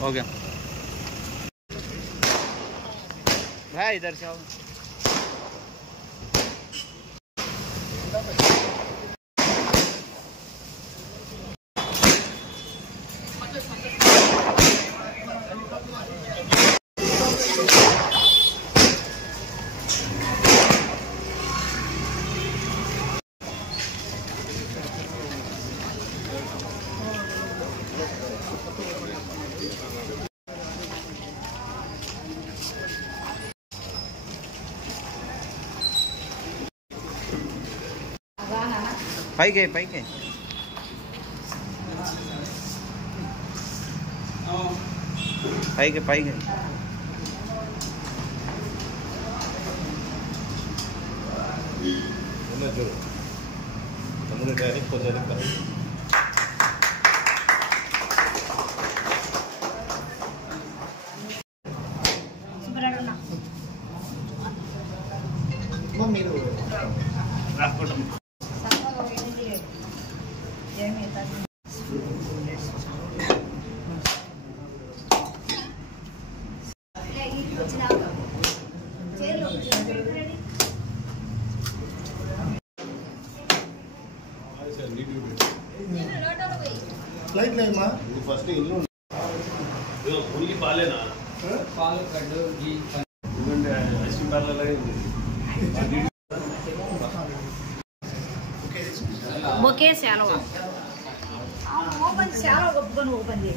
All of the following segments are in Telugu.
हो गया भाई, इधर से आओ। पाई गए डायरेक्ट हो जाएगा। फ्लाइट नहीं माँ फर्स्ट इल्लू ओनली पालेना पाल कड्डू घी ఐస్ క్రీమ్ పార్లర్ బొకే శాలవ ఓపెన్ శాలవ గొప్పని ఓపెన్ చేయి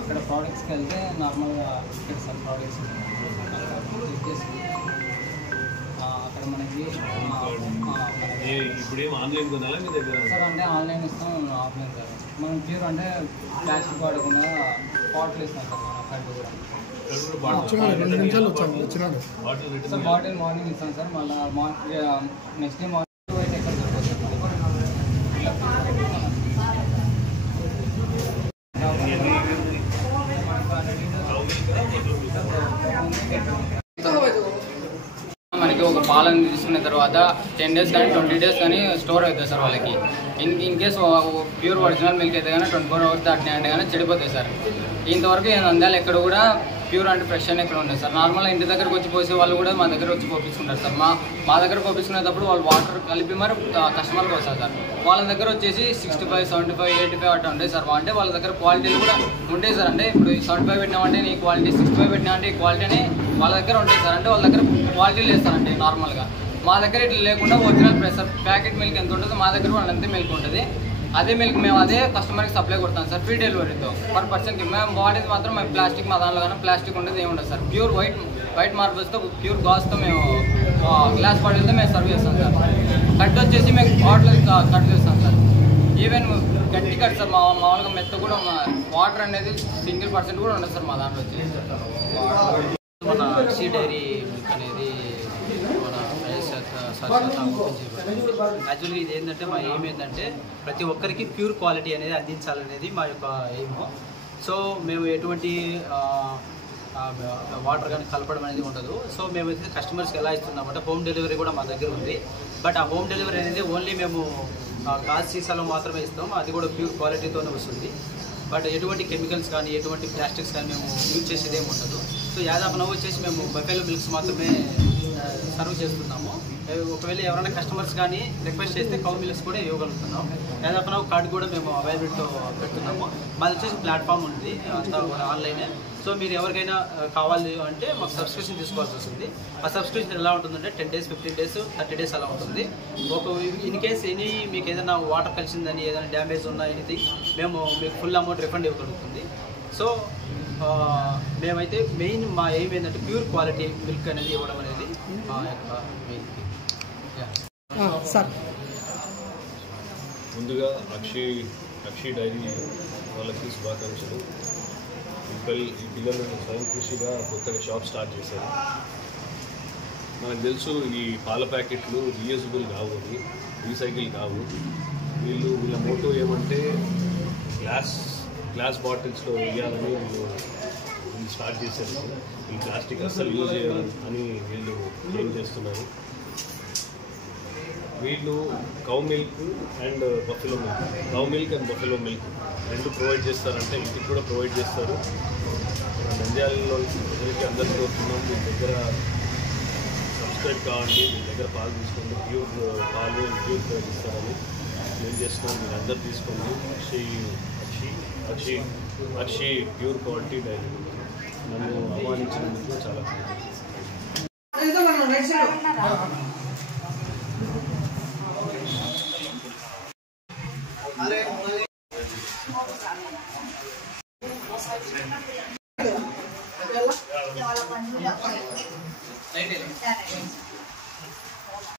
ఇక్కడ ప్రోడక్ట్స్కి వెళ్తే నార్మల్గా ఇక్కడ సబ్ ప్రోడక్ట్స్ అక్కడ మనకి ఇప్పుడు ఏం ఆన్లైన్ కొనాలా మీ దగ్గర సార్? అంటే ఆన్లైన్ ఇస్తాం, ఆఫ్లైన్ సార్. మనం ప్యూర్ అంటే ప్లాస్టిక్ వాడకుండా బాటిల్ ఇస్తాం సార్. మన సార్ బాటిల్ మార్నింగ్ ఇస్తాం సార్. మళ్ళీ నెక్స్ట్ డే మార్నింగ్ అయితే ఎక్కడ దొరుకుతుంది మనకి ఒక పాలను తీసుకున్న తర్వాత 10 days కానీ 20 days కానీ స్టోర్ అవుతుంది సార్ వాళ్ళకి. In case pure original milk అయితే కానీ 24 hours దాటినాయి అంటే కానీ చెడిపోతాయి సార్. ఇంతవరకు నంద్యాల ఎక్కడ కూడా ప్యూర్ అంటే ఫ్రెష్ అని ఎక్కడ ఉంటుంది సార్. నార్మల్గా ఇంటి దగ్గరకు వచ్చి పోసే వాళ్ళు కూడా మా దగ్గర వచ్చి పోపించుకుంటారు సార్. మా దగ్గర పోపించుకునేటప్పుడు వాళ్ళు వాటర్ కలిపి మరి కస్టమర్కి వస్తారు సార్. వాళ్ళ దగ్గర వచ్చేసి 65, 75, 85 అట్లా ఉంటాయి సార్. అంటే వాళ్ళ దగ్గర క్వాలిటీలు కూడా ఉంటాయి సార్. అంటే ఇప్పుడు 75 పెట్టినామంటే నీ క్వాలిటీ, 65 పెట్టినామంటే ఈ క్వాలిటీ అని వాళ్ళ దగ్గర ఉంటాయి సార్. అంటే వాళ్ళ దగ్గర క్వాలిటీలు వేస్తారండి నార్మల్గా. మా దగ్గర ఇట్లా లేకుండా ఒరిజినల్ ప్రెషర్ ప్యాకెట్ మిల్క్ ఎంత ఉంటుందో మా దగ్గర కూడా అంతే మిల్క్ ఉంటుంది. అదే మిల్క్ మేము అదే కస్టమర్కి సప్లై కొడతాం సార్ ఫ్రీ డెలివరీతో పర్ పర్సన్కి. మేము వాడేది మాత్రం మేము ప్లాస్టిక్ మా దానిలో కానీ ప్లాస్టిక్ ఉండేది ఏమి ఉండదు సార్. ప్యూర్ వైట్ మార్బల్స్తో ప్యూర్ గాస్తో మేము గ్లాస్ బాటిల్తో మేము సర్వ్ చేస్తాం సార్. కట్ వచ్చేసి మేము బాటిల్ కట్ చేస్తాం సార్. ఈవెన్ గట్టి కట్ సార్. మామూలుగా మెత్త కూడా వాటర్ అనేది సింగిల్% కూడా ఉండదు సార్ మా దాంట్లో వచ్చేసి. మన అక్షి డైరీ మిల్క్ అనేది మన యాక్చువల్గా ఇది ఏంటంటే మా ఎయిమ్ ఏంటంటే ప్రతి ఒక్కరికి ప్యూర్ క్వాలిటీ అనేది అందించాలనేది మా యొక్క ఎయిమ్. సో మేము ఎటువంటి వాటర్ కానీ కలపడం అనేది ఉండదు. సో మేమైతే కస్టమర్స్కి ఎలా ఇస్తున్నామంటే హోమ్ డెలివరీ కూడా మా దగ్గర ఉంది. బట్ ఆ హోమ్ డెలివరీ అనేది ఓన్లీ మేము గాజు సీసాలో మాత్రమే ఇస్తాం. అది కూడా ప్యూర్ క్వాలిటీతోనే వస్తుంది. బట్ ఎటువంటి కెమికల్స్ కానీ ఎటువంటి ప్లాస్టిక్స్ కానీ మేము యూజ్ చేసేది ఏమి ఉండదు. సో యాదాపు వచ్చేసి మేము బఫెలో మిల్క్స్ మాత్రమే సర్వ్ చేస్తున్నాము. ఒకవేళ ఎవరైనా కస్టమర్స్ కానీ రిక్వెస్ట్ చేస్తే కౌ మిల్క్స్ కూడా ఇవ్వగలుగుతున్నాం. యాదాపు కార్డు కూడా మేము అవైలబిలిటీలో పెడుతున్నాము. మాది వచ్చేసి ప్లాట్ఫామ్ ఉంది, అంతా ఆన్లైనే. సో మీరు ఎవరికైనా కావాలి అంటే మాకు సబ్స్క్రిప్షన్ తీసుకోవాల్సి వస్తుంది. ఆ సబ్స్క్రిప్షన్ ఎలా ఉంటుందంటే 10 days, 15 days, 30 days అలా ఉంటుంది. ఇన్ కేస్ మీకు ఏదైనా వాటర్ కలిసిందని ఏదైనా డ్యామేజ్ ఉన్నా ఎనీథింగ్ మేము మీకు ఫుల్ అమౌంట్ రిఫండ్ ఇవ్వగలుగుతుంది. సో మేమైతే మెయిన్ మా ఎయిమ్ ఏంటంటే ప్యూర్ క్వాలిటీ మిల్క్ అనేది ఇవ్వడం అనేది మా యొక్క మెయిన్. ముందుగా అక్షి డైరీ వాళ్ళకి శుభాకాంక్షలు. ఈ పిల్లలు స్వయం కృషిగా కొత్తగా షాప్ స్టార్ట్ చేశారు. మనకు తెలుసు ఈ పాల ప్యాకెట్లు రీయూజబుల్ కావు, అని రీసైకిల్ కావు. వీళ్ళ మోటో ఏమంటే గ్లాస్ బాటిల్స్లో వేయాలని వీళ్ళు స్టార్ట్ చేశారు. ఈ ప్లాస్టిక్ అస్సలు యూజ్ చేయాలని అని వీళ్ళు ఏం చేస్తున్నారు. వీళ్ళు cow milk and buffalo milk, cow milk and buffalo milk రెండు ప్రొవైడ్ చేస్తారంటే ఇంటికి కూడా ప్రొవైడ్ చేస్తారు. నంద్యాలలో ప్రజలకి అందరికీ కోరుతున్నాం, మీ దగ్గర సబ్స్క్రైబ్ కావండి, మీ దగ్గర పాలు తీసుకోండి, ప్యూర్ పాలు ప్యూర్ ప్రొవైడ్ ఇస్తారని ఏం చేస్తున్నాం. మీరు అందరు తీసుకోండి. అక్షి ప్యూర్ క్వాలిటీ డైరీ. నన్ను ఆహ్వానించినందుకు చాలా వాళ్ళ